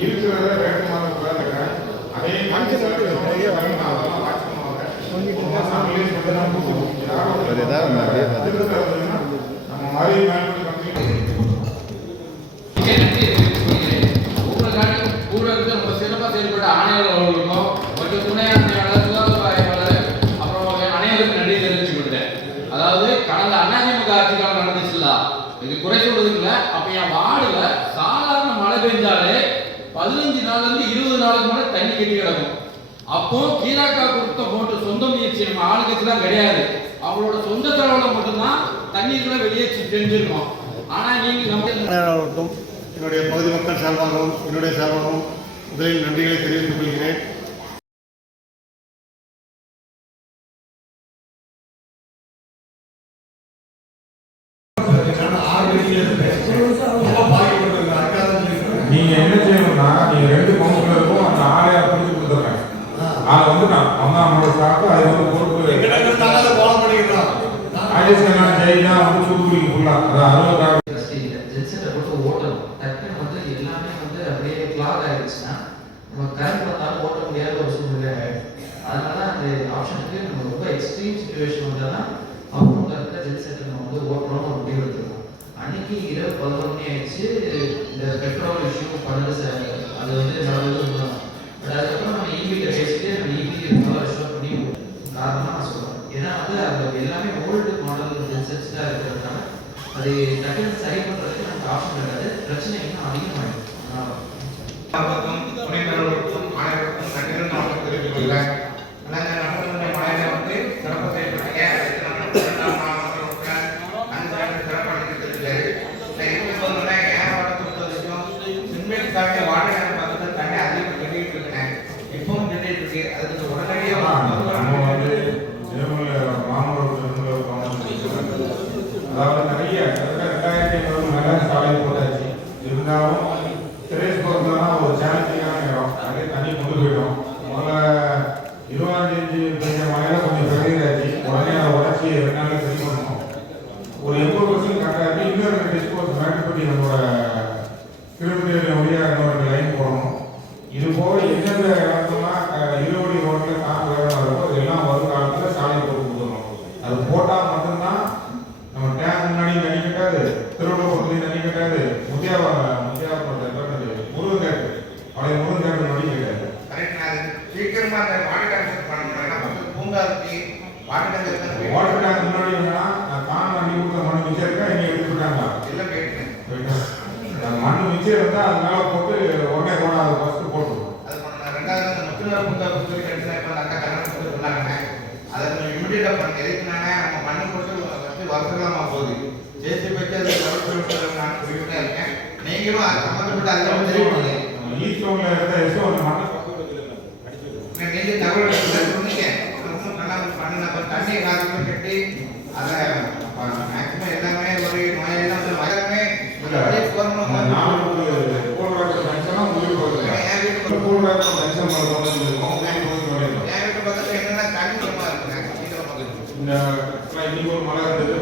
இருக்கிறத வேகமாக உட்காந்துங்க அதே மாதிரி தான் நம்ம மாதிரி சுகாதார அப்புறம் அதாவது அதிமுக ஆட்சி காலம் இது குறை சொல்றதுங்களா அப்ப என் வார்டுல சாதாரண மழை பெஞ்சாலும் நாள்ல இருந்து இருபது நாளுக்கு மேல தண்ணி கட்டி கிடக்கும். அப்போ கீழாக்கா கொடுத்த போட்டு சொந்த முயற்சி நம்ம ஆளுங்கட்சிலாம் கிடையாது. அவங்களோட சொந்த செலவுல மட்டும்தான் தண்ணீர்களை வெளியே செஞ்சிருக்கோம். ஆனா நீங்க நம்ம என்னுடைய பகுதி மக்கள் சார்பாகவும் என்னுடைய சார்பாகவும் முதலில் நன்றிகளை தெரிவித்துக் கொள்கிறேன். அதை வந்து நான் அவங்க அவங்களோட ஸ்டாஃப் அது வந்து பொறுப்பு ஆயிரத்தி நான் ஜெயினா வந்து தூத்துக்குடிக்கு ஃபுல்லா அது அறுபதாயிரம் ஜென்செட்டை போட்டு ஓட்டணும். டக்குன்னு வந்து எல்லாமே வந்து அப்படியே கிளாக் ஆயிடுச்சுன்னா நம்ம கரண்ட் பார்த்தாலும் ஓட்ட முடியாத ஒரு சூழ்நிலை அதனால அந்த ஆப்ஷனுக்கு நம்ம ரொம்ப எக்ஸ்ட்ரீம் சுச்சுவேஷன் வந்தால் தான் அப்புறம் கரெக்டாக நம்ம வந்து ஓட்டணும்னு ஒரு முடிவு எடுத்துருக்கோம். அன்னைக்கு இரவு பதினொரு மணி ஆயிடுச்சு. இந்த பெட்ரோல் இஷ்யூ பண்ணது சார் அது வந்து நடந்தது அது எல்லாமே ஓல்டு மாடல் ஜென்செட்ஸ் இருக்கிறதுனால அது டக்குன்னு சரி பண்ணுறதுக்கு நமக்கு ஆப்ஷன் கிடையாது. பிரச்சனை இன்னும் அதிகமாகிடும் அவர்களுக்கும் திருப்பதி வழியாக இன்னொரு லைன் போடணும் இது போக எந்தெந்த இடத்துலாம் இருவடி ரோட்டில் கார் வேகமாக இருக்கோ இதெல்லாம் வரும் காலத்தில் சாலை போட்டு கொடுக்கணும் அது போட்டால் மட்டும்தான் நம்ம டேங்க் முன்னாடி தண்ணி கட்டாது திருவள்ளுவர் பகுதி தண்ணி கட்டாது முத்தியாவா முத்தியாவா முருகன் கேட்டு பழைய முருகன் கேட்டு கேட்டாது கிடையாது சீக்கிரமாக அந்த வாட்டர் டேங்க் பண்ணணும் ஏன்னா வாட்டர் டேங்க் வாட்டர் டேங்க் முன்னாடி என்னன்னா நான் கான் வண்டி கொடுத்த மண்ணு மிச்சம் இருக்கா இங்கே எடுத்துட்டாங்க எல்லாம் போயிட்டு மண்ணு மிச்சம் இருந்தால் அது மேலே போட்டு உடனே கூட அதை ஃபஸ்ட்டு போட்டுருவோம் அது பண்ணணும் ரெண்டாவது அந்த முத்துநர் பூங்கா புத்தூர் கிடைச்சா இப்போ அக்கா கண்ணன் கொடுத்து சொன்னாங்க. அதை கொஞ்சம் இமிடியேட்டாக பண்ணுங்க எதுக்குனாங்க நம்ம வருஷங்களாமா போகுது. ஜேசி பற்றி அது லெவல் நான் சொல்லிட்டு தான் இருக்கேன். நீங்களும் அது சம்மந்தப்பட்ட இருந்த எஸ்ஓ அந்த மண்ணை தகவல் சொன்னீங்க. ரொம்ப நல்லா பண்ணுங்க தண்ணி கட்டி அதை மேக்ஸிமம் எல்லாமே ஒரு இந்த இன்னைக்கு ஒரு மழை இருந்தது